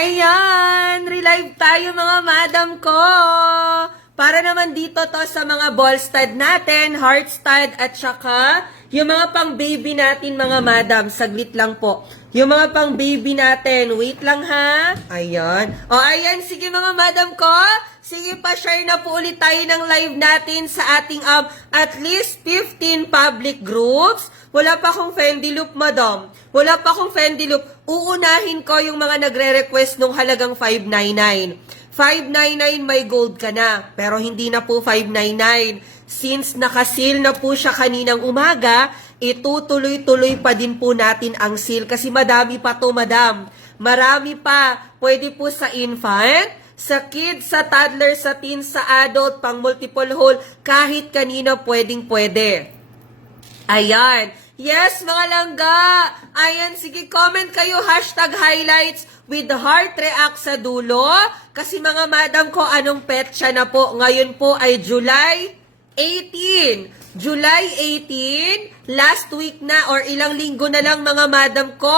Ayan! Relive tayo mga madam ko! Para naman dito to sa mga ball stud natin, heart stud, at saka yung mga pang baby natin mga madam. Saglit lang po. Yung mga pang baby natin, wait lang ha. Ayan. O ayan, sige mga madam ko. Sige pa, share na po ulit tayo ng live natin sa ating at least 15 public groups. Wala pa akong Fendi loop, madam. Wala pa akong Fendi loop. Uunahin ko yung mga nagre-request nung halagang 599. 599 may gold ka na, pero hindi na po 599. Since nakasil na po siya kaninang umaga, itutuloy-tuloy pa din po natin ang sale kasi madami pa to, madam. Marami pa. Pwede po sa infant, sa kid, sa toddler, sa teen, sa adult, pang multiple hole, kahit kanina pwedeng-pwede. Ayan. Yes, mga langga. Ayan, sige, comment kayo, #highlights with heart react sa dulo. Kasi mga madam ko, anong petsa na po? Ngayon po ay July 18. July 18, last week na or ilang linggo na lang mga madam ko.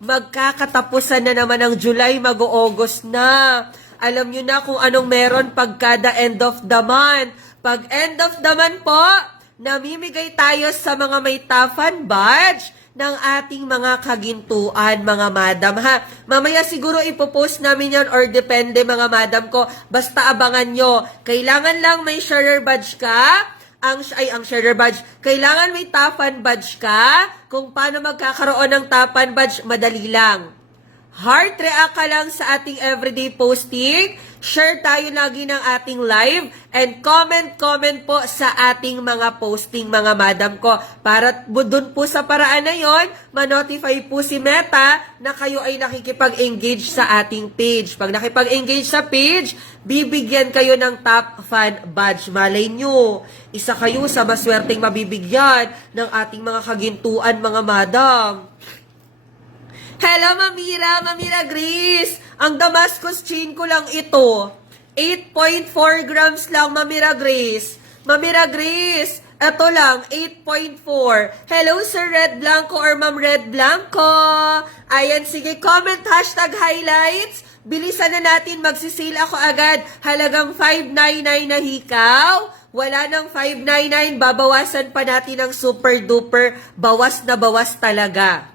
Magkakatapusan na naman ng July, mag-August na. Alam nyo na kung anong meron pagkada end of the month. Pag end of the month po, namimigay tayo sa mga may Tafan badge ng ating mga kagintuan, mga madam, ha? Mamaya siguro ipopost namin yan or depende, mga madam ko. Basta abangan nyo. Kailangan lang may sharer badge ka. Ang sharer badge. Kailangan may Tafan badge ka. Kung paano magkakaroon ng Tafan badge, madali lang. Heart react ka lang sa ating everyday posting. Share tayo lagi ng ating live. And comment po sa ating mga posting, mga madam ko. Para dun po sa paraan na yon, ma-notify po si Meta na kayo ay nakikipag-engage sa ating page. Pag nakipag-engage sa page, bibigyan kayo ng top fan badge. Malay nyo, isa kayo sa maswerteng mabibigyan ng ating mga kagintuan, mga madam. Hello, Mamira Grace. Ang Damascus chain ko lang ito. 8.4 grams lang, Mamira Grace. Mamira Grace, ito lang, 8.4. Hello, Sir Red Blanco or Ma'am Red Blanco. Ayan, sige, comment #highlights. Bilisan na natin, magsisale ako agad. Halagang 599 na hikaw. Wala nang 599, babawasan pa natin ng super duper. Bawas na bawas talaga.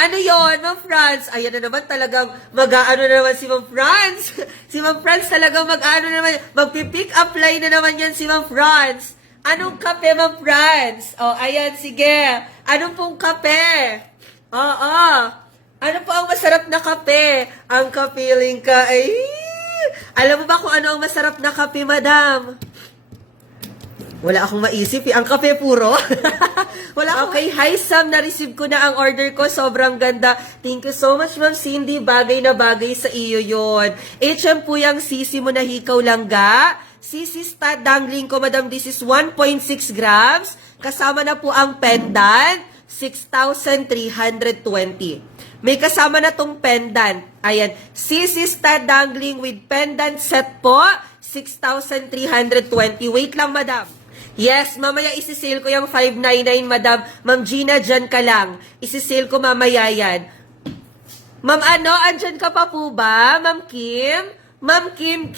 Ano yon, Ma'am Franz? Ayan na naman talagang mag-aano na naman si Ma'am Franz. Si Ma'am Franz talagang mag-aano na naman. Magpipick up line na naman yan si Ma'am Franz. Anong kape, Ma'am Franz? O, ayan, sige. Anong pong kape? Oo. Ano po ang masarap na kape? Ang kapiling ka ay... Alam mo ba kung ano ang masarap na kape, madam? Wala akong maisip eh. Ang kape puro. Wala akong... Okay, hi Sam. Na-receive ko na ang order ko. Sobrang ganda. Thank you so much, Ma'am Cindy. Bagay na bagay sa iyo yon. HM po yung sisi mo na hikaw langga. Sisi stud dangling ko, madam. This is 1.6 grams. Kasama na po ang pendant. 6,320. May kasama na tong pendant. Ayan. Sisi stud dangling with pendant set po. 6,320. Wait lang, madam. Yes, mamaya isisale ko yung 599, madam. Ma'am Gina, dyan ka lang. Isisale ko mamaya yan. Ma'am ano, andyan ka pa po ba? Ma'am Kim? Ma'am Kim?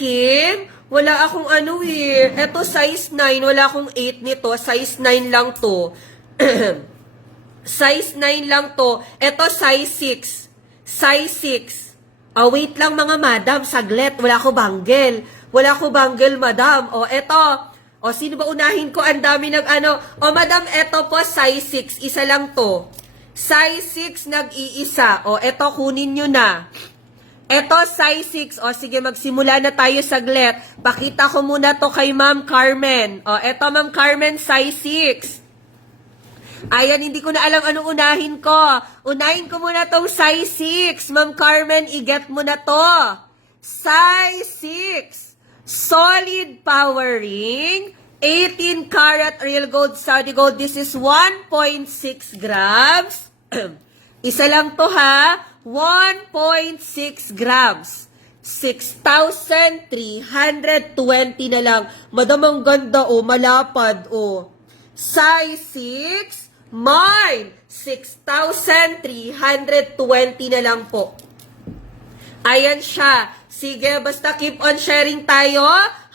Wala akong ano eh. Eto size 9, wala akong 8 nito. Size 9 lang to. Size 9 lang to. Eto size 6. Size 6. Wait lang mga madam, saglit. Wala ko bangle. Wala ko bangle, madam. Eto. Sino ba unahin ko? Ang dami madam, eto po, size 6. Isa lang to. Size 6, nag-iisa. Eto, kunin nyo na. Eto, size 6. Sige, magsimula na tayo saglit. Pakita ko muna to kay Ma'am Carmen. Eto, Ma'am Carmen, size 6. Ayan, hindi ko na alam anong unahin ko. Unahin ko muna tong size 6. Ma'am Carmen, i-get mo na to. Size 6. Solid power ring, 18 karat real gold, Saudi gold. This is 1.6 grams. Isa lang to ha. 1.6 grams. 6,320 na lang. Madam, ang ganda malapad Size Mine, 6,320 na lang po. Ayan siya. Sige, basta keep on sharing tayo.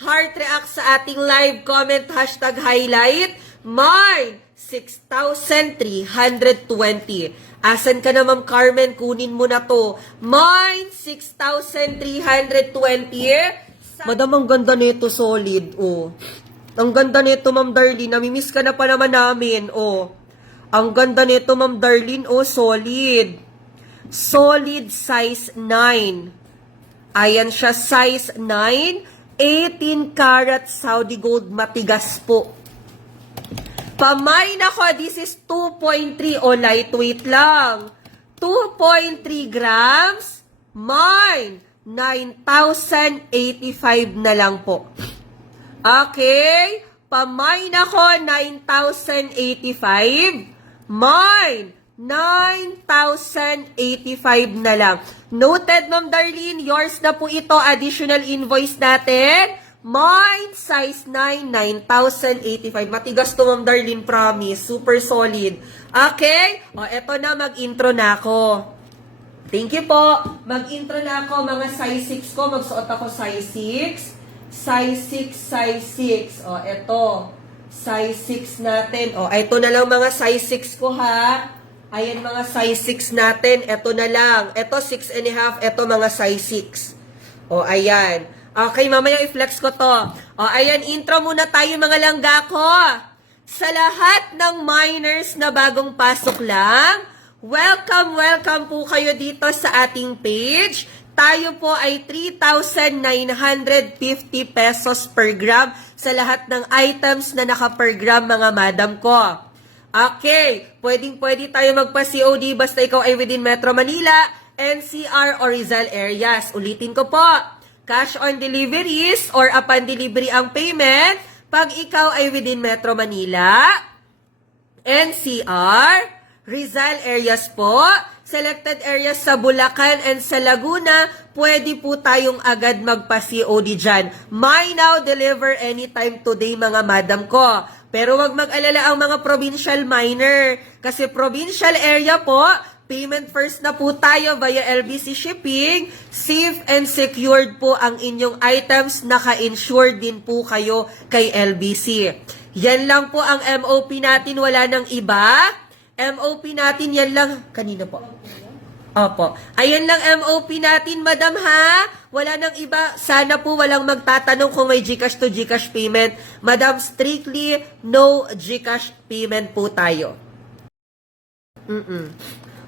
Heart react sa ating live comment, #highlight. Mine, 6,320. Asan ka na, Ma'am Carmen? Kunin mo na to. Mine, 6,320. Madam, ang ganda nito, solid. Oh. Ang ganda nito, Ma'am Darlene. Namimiss ka na pa naman namin. Oh. Ang ganda nito, Ma'am Darlene. Oh, solid. Solid size 9. Ayan siya, size 9. 18 karat Saudi gold, matigas po. Pamay nako, this is 2.3 o lightweight lang. 2.3 grams. Mine, 9,085 na lang po. Okay? Pamay nako, 9,085. Mine, 9,085 na lang. Noted, Ma'am Darlene, yours na po ito. Additional invoice natin. Mine, size 9, 9,085. Matigas to, Ma'am Darlene, promise. Super solid. Okay? O, eto na, mag-intro na ako. Thank you po. Mag-intro na ako, mga size 6 ko. Magsuot ako size 6. Size 6, size 6. O, eto. Size 6 natin. O, ito na lang mga size 6 ko, ha? Ayan mga size 6 natin. Ito na lang. Ito 6.5. Ito mga size 6. O, ayan. Okay, mamaya i-flex ko to. O, ayan, intro muna tayo mga langga ko. Sa lahat ng miners na bagong pasok lang, welcome po kayo dito sa ating page. Tayo po ay 3,950 pesos per gram sa lahat ng items na naka-per gram, mga madam ko. Okay, pwedeng-pwede tayo magpa-COD basta ikaw ay within Metro Manila, NCR or Rizal areas. Ulitin ko po. Cash on deliveries or upon delivery ang payment pag ikaw ay within Metro Manila, NCR, Rizal areas po, selected areas sa Bulacan and sa Laguna, pwede po tayong agad magpa-COD dyan. May now deliver anytime today, mga madam ko. Pero wag mag-alala ang mga provincial miner kasi provincial area po, payment first na po tayo via LBC Shipping. Safe and secured po ang inyong items. Naka-insured din po kayo kay LBC. Yan lang po ang MOP natin. Wala nang iba. MOP natin, yan lang. Kanina po. Opo. Ayan lang MOP natin, madam, ha? Wala nang iba. Sana po walang magtatanong kung may GCash to GCash payment. Madam, strictly no GCash payment po tayo.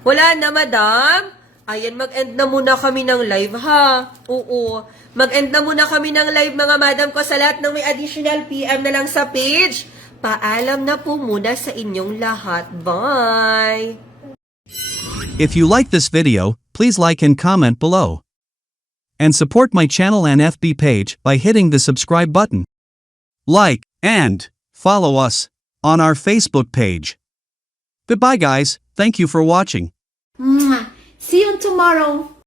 Wala na, madam. Ayan, mag-end na muna kami ng live, ha? Oo. Mag-end na muna kami ng live, mga madam ko. Sa lahat ng may additional PM na lang sa page, paalam na po muna sa inyong lahat. Bye! If you like this video, please like and comment below. And support my channel and FB page by hitting the subscribe button. Like and follow us on our Facebook page. Goodbye guys, thank you for watching. See you tomorrow.